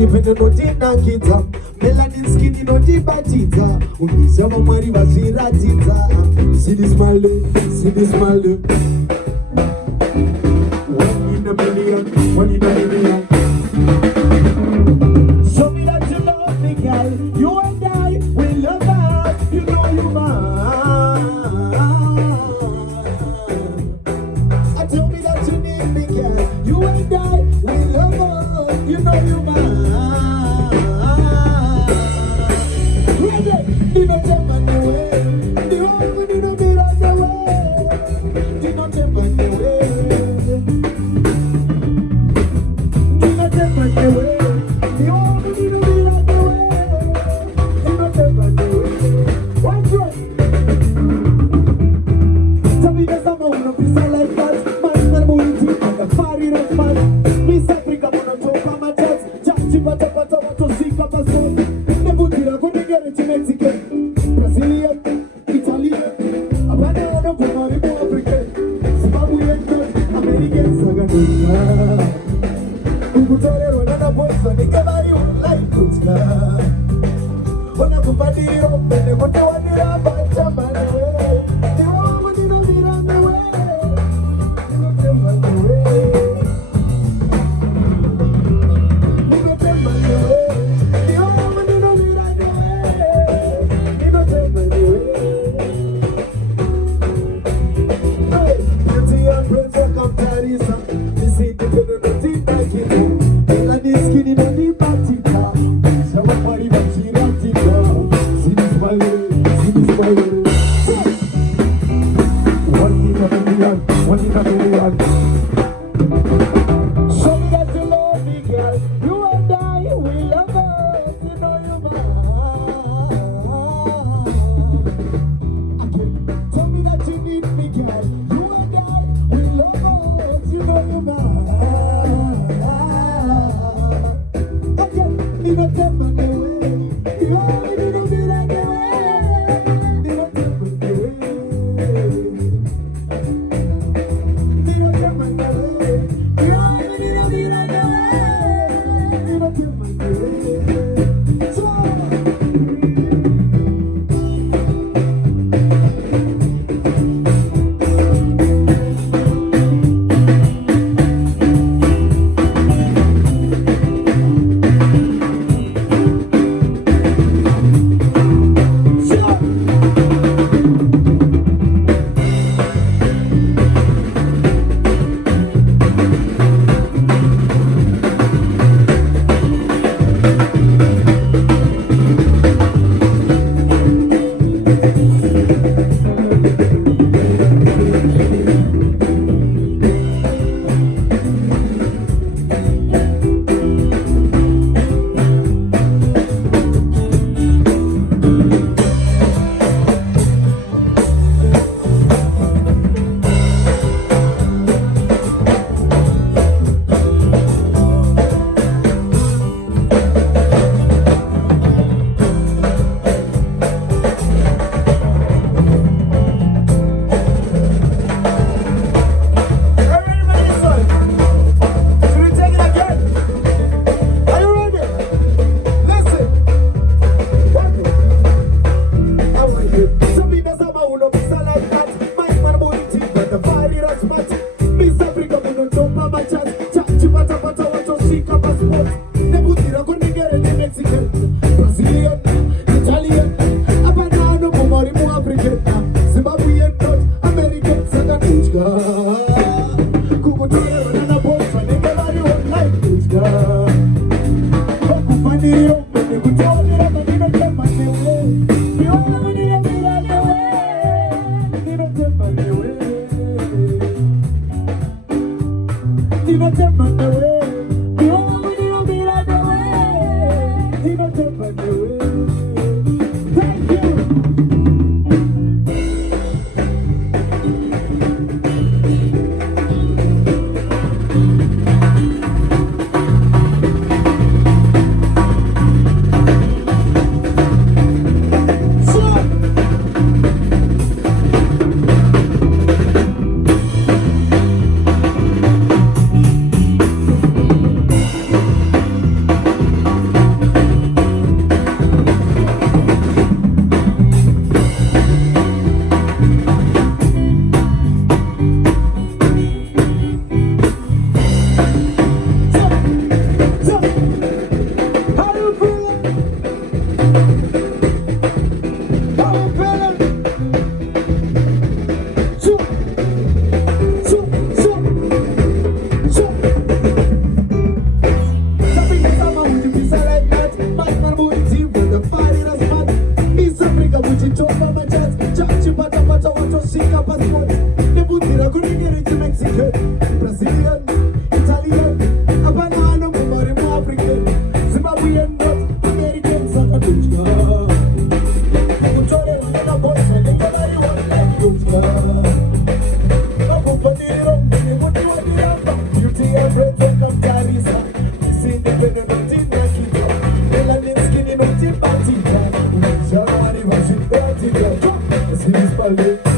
Depending on the nakita, melanin skin no the batita. Unisha mamari vazira tita. See this smile, see this smile. 1 in a million, 1 in a million. Show me that you love me, girl. You and I, we love us. You know you mine. I tell me that you need me, girl. You and I, we love us. You know you mine. kwa machat chachi pata pata watoshika passport nebutira kuningeri to Mexican Brazilian Italian hapana ano mumari mu African Zimbabwean not American sakatunja kutore na boys and ngalari wala kutunja akupaniro ni muti wa diramba beauty and bread from Tarisa independent in Nakita melanin skin in Batita Jamani was in Batita. This is